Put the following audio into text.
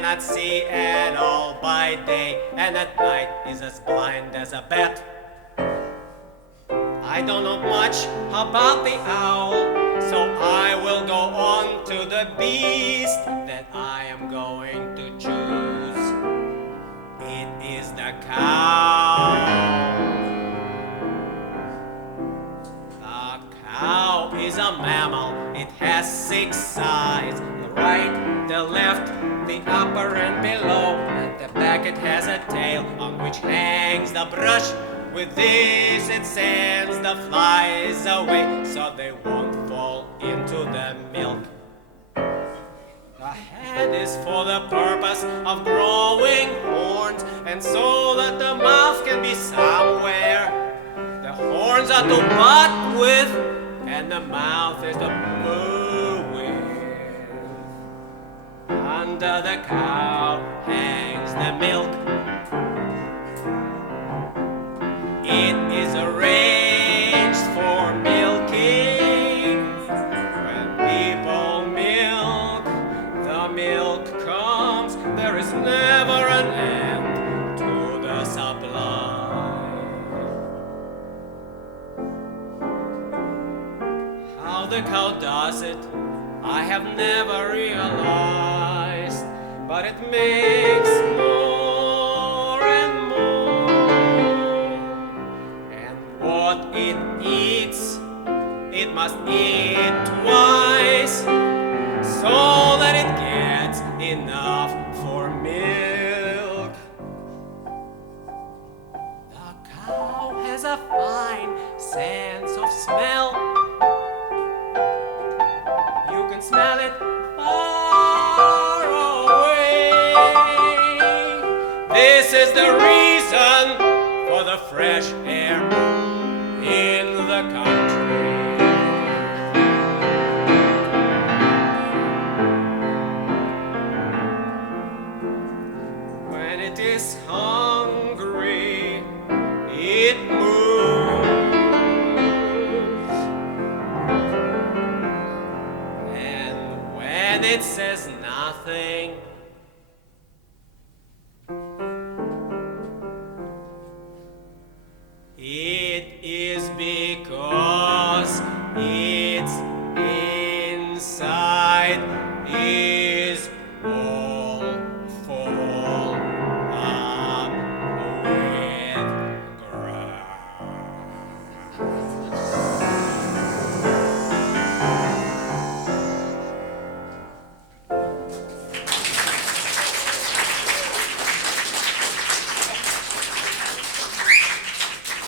cannot see at all by day, and at night is as blind as a bat. I don't know much about the owl, so I will go on to the beast that I am going to choose. It is the cow. The cow is a mammal. It has 6 sides: the right, the left, the upper and below. At the back it has a tail on which hangs the brush. With this it sends the flies away so they won't fall into the milk. The head is for the purpose of growing horns, and so that the mouth can be somewhere. The horns are to butt with, and the mouth is to moo with. Under the cow hangs the milk. It is arranged for milking. When people milk, the milk comes. There is never an end to the supply. How the cow does it, I have never realized, but it makes more and more. And what it eats, it must eat twice, so that it gets enough for milk. The cow has a fine sense of smell. You can smell it far away. This is the reason for the fresh air in the country. When it is hungry, it moves. And when it says nothing, it is because it's inside.